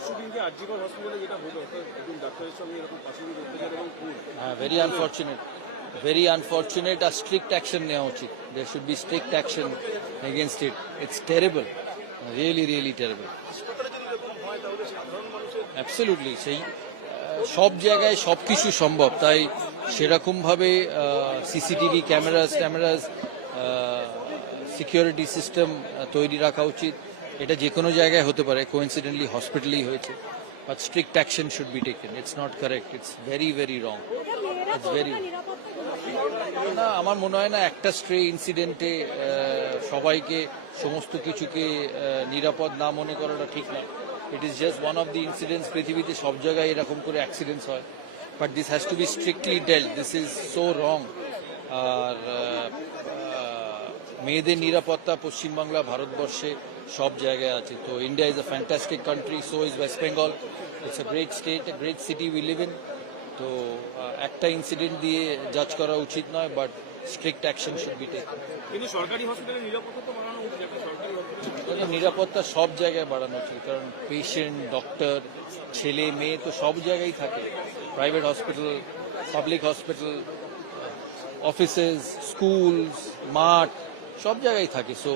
পরশুদিনকে আরজিকর হসপিটালে যেটা হলো একজন ডাক্তারের সঙ্গে এরকম পাশবিক অত্যাচার এবং খুন, ভেরি আনফর্চুনেট, ভেরি আনফর্চুনেট। আর স্ট্রিক্ট অ্যাকশন নেওয়া উচিত। There should be strict action against it. It's terrible, really really terrible. Absolutely. সেই সব জায়গায় সব কিছু সম্ভব, তাই সেরকমভাবে সিসিটিভি ক্যামেরাস সিকিউরিটি সিস্টেম তৈরি রাখা উচিত। এটা যে কোনো জায়গায় হতে পারে, কোইন্সিডেন্টলি হসপিটালেই হয়েছে, but strict action should be taken. It's not correct, it's very very wrong. It's very না, আমার মনে হয় না একটা স্ট্রে ইনসিডেন্টে সবাইকে সমস্ত কিছুকে নিরাপদ না মনে করাটা ঠিক না। It is just one of the incidents. পৃথিবীতে সব জায়গায় এরকম করে অ্যাক্সিডেন্টস হয়, but this has to be strictly dealt. This is so wrong. আর মেয়েদের নিরাপত্তা পশ্চিমবাংলা, ভারতবর্ষে সব জায়গায় আছে। তো India is a fantastic country, so is West Bengal. It's a great state, a great city we live in. তো একটা ইনসিডেন্ট দিয়ে জাজ করা উচিত নয়, but strict action should be taken. কিন্তু সরকারি হসপিটালে নিরাপত্তা তো বাড়ানো উচিত। একটা সরকারি হসপিটালে নিরাপত্তা সব জায়গায় বাড়ানো উচিত, কারণ পেশেন্ট, ডক্টর, ছেলে মেয়ে তো সব জায়গায় থাকে। Private hospital, public hospital, offices, schools, মাঠ, সব জায়গায় থাকে। সো